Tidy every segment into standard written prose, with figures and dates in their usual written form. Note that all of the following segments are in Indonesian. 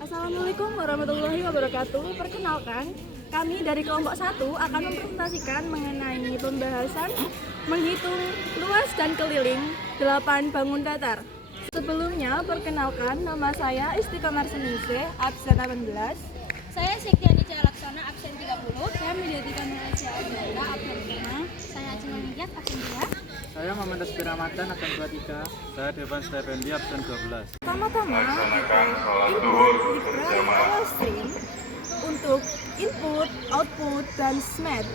Assalamualaikum warahmatullahi wabarakatuh. Perkenalkan, kami dari kelompok 1 akan mempresentasikan mengenai pembahasan menghitung luas dan keliling 8 bangun datar. Sebelumnya, perkenalkan, nama saya Istiqomar Senise, absen 18. Saya Sektiani Laksana, absen 30. Saya Mediatika Malaysia Abdullah, absen 5. Saya Aceh Mangiat, absen 2. Saya Muhammad Asfi Ramadan, absen 23. Saya Devan Stevendi, absen 12. Pertama-tama kita input different stream untuk input, output, dan match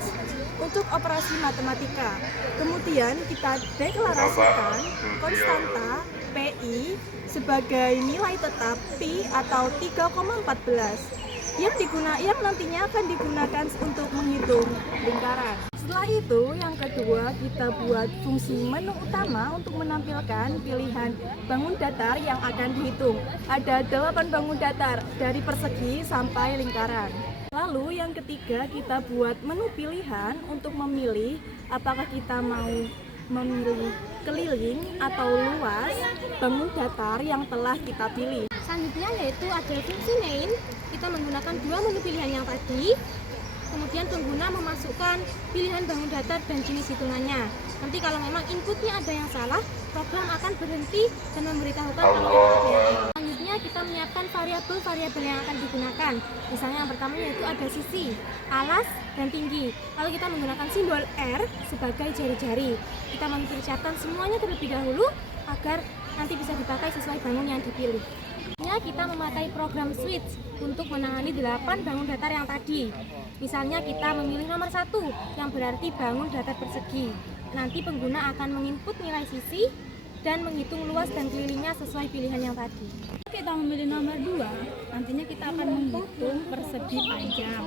untuk operasi matematika. Kemudian kita deklarasikan konstanta PI sebagai nilai tetap Pi atau 3,14 yang nantinya akan digunakan untuk menghitung lingkaran. Setelah itu, yang kedua kita buat fungsi menu utama untuk menampilkan pilihan bangun datar yang akan dihitung. Ada 8 bangun datar dari persegi sampai lingkaran. Lalu yang ketiga kita buat menu pilihan untuk memilih apakah kita mau memilih keliling atau luas bangun datar yang telah kita pilih. Selanjutnya yaitu ada fungsi main. Kita menggunakan 2 menu pilihan yang tadi. Kemudian pengguna memasukkan pilihan bangun datar dan jenis hitungannya. Nanti kalau memang inputnya ada yang salah, program akan berhenti dan memberitahukan kalau input ada yang salah. Selanjutnya kita menyiapkan variabel-variabel yang akan digunakan. Misalnya yang pertama yaitu ada sisi, alas, dan tinggi. Lalu kita menggunakan simbol R sebagai jari-jari. Kita mempersiapkan semuanya terlebih dahulu agar nanti bisa dipakai sesuai bangun yang dipilih. Kita memakai program switch untuk menangani 8 bangun datar yang tadi. Misalnya kita memilih nomor 1 yang berarti bangun datar persegi. Nanti pengguna akan menginput nilai sisi dan menghitung luas dan kelilingnya sesuai pilihan yang tadi. Kita memilih nomor 2, nantinya kita akan menghitung persegi panjang.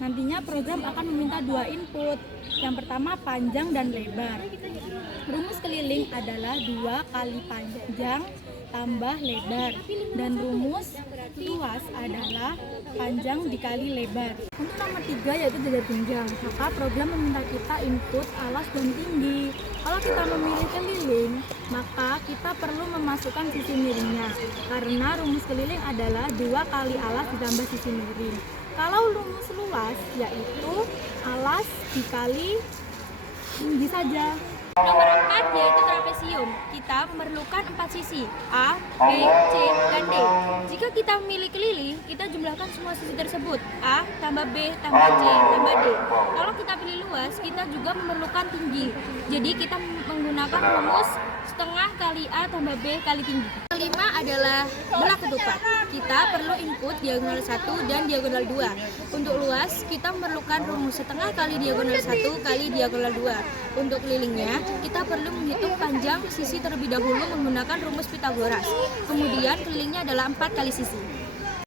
Nantinya program akan meminta 2 input. Yang pertama panjang dan lebar. Rumus keliling adalah 2 kali panjang tambah lebar, dan rumus luas adalah panjang dikali lebar. Untuk nomor 3 yaitu jajar jenjang, maka program meminta kita input alas dan tinggi. Kalau kita memilih keliling, maka kita perlu memasukkan sisi miringnya, karena rumus keliling adalah 2 kali alas ditambah sisi miring. Kalau rumus luas yaitu alas dikali tinggi saja. Nomor 4 yaitu trapesium. Kita memerlukan 4 sisi, A, B, C, dan D. Jika kita memilih keliling, kita jumlahkan semua sisi tersebut, A tambah B tambah C tambah D. Kalau kita pilih luas, kita juga memerlukan tinggi. Jadi kita menggunakan rumus setengah kali A tambah B kali tinggi. Kelima adalah belah ketupat. Kita perlu input diagonal 1 dan diagonal 2. Untuk luas, kita memerlukan rumus setengah kali diagonal 1 kali diagonal 2. Untuk kelilingnya, kita perlu menghitung panjang sisi terlebih dahulu menggunakan rumus Pitagoras. Kemudian kelilingnya adalah 4 kali sisi.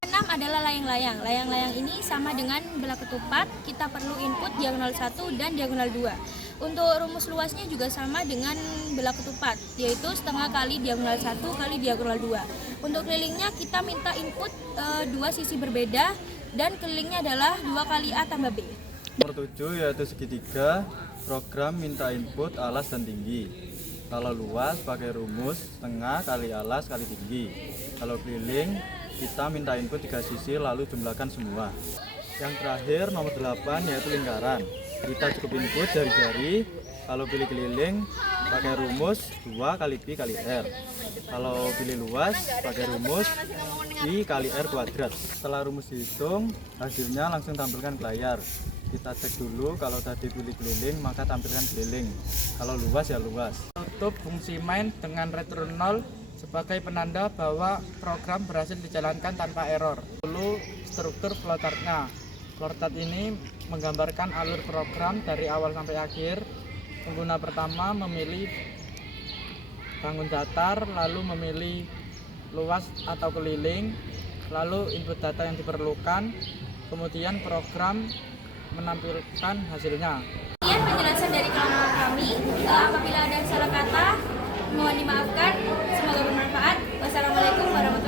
6 adalah layang-layang. Layang-layang ini sama dengan belah ketupat, kita perlu input diagonal 1 dan diagonal 2. Untuk rumus luasnya juga sama dengan belah ketupat, yaitu setengah kali diagonal 1 kali diagonal 2. Untuk kelilingnya kita minta input 2 sisi berbeda dan kelilingnya adalah 2 kali A tambah B. Nomor 7 yaitu segitiga. Program minta input alas dan tinggi. Kalau luas pakai rumus setengah kali alas kali tinggi. Kalau keliling kita minta input 3 sisi lalu jumlahkan semua. Yang terakhir nomor 8 yaitu lingkaran. Kita cukup input jari-jari. Kalau pilih keliling pakai rumus 2 kali Pi kali R. Kalau pilih luas pakai rumus Pi kali R kuadrat. Setelah rumus dihitung, hasilnya langsung tampilkan ke layar. Kita cek dulu, kalau tadi pilih keliling maka tampilkan keliling, kalau luas ya luas. Tutup fungsi main dengan return 0 sebagai penanda bahwa program berhasil dijalankan tanpa error. Dulu struktur flowchart-nya. Flowchart ini menggambarkan alur program dari awal sampai akhir. Pengguna pertama memilih bangun datar, lalu memilih luas atau keliling, lalu input data yang diperlukan, kemudian program menampilkan hasilnya. Sekian penjelasan dari kelompok kami. Apabila ada salah kata, mohon dimaafkan. Semoga bermanfaat. Wassalamualaikum warahmatullahi wabarakatuh.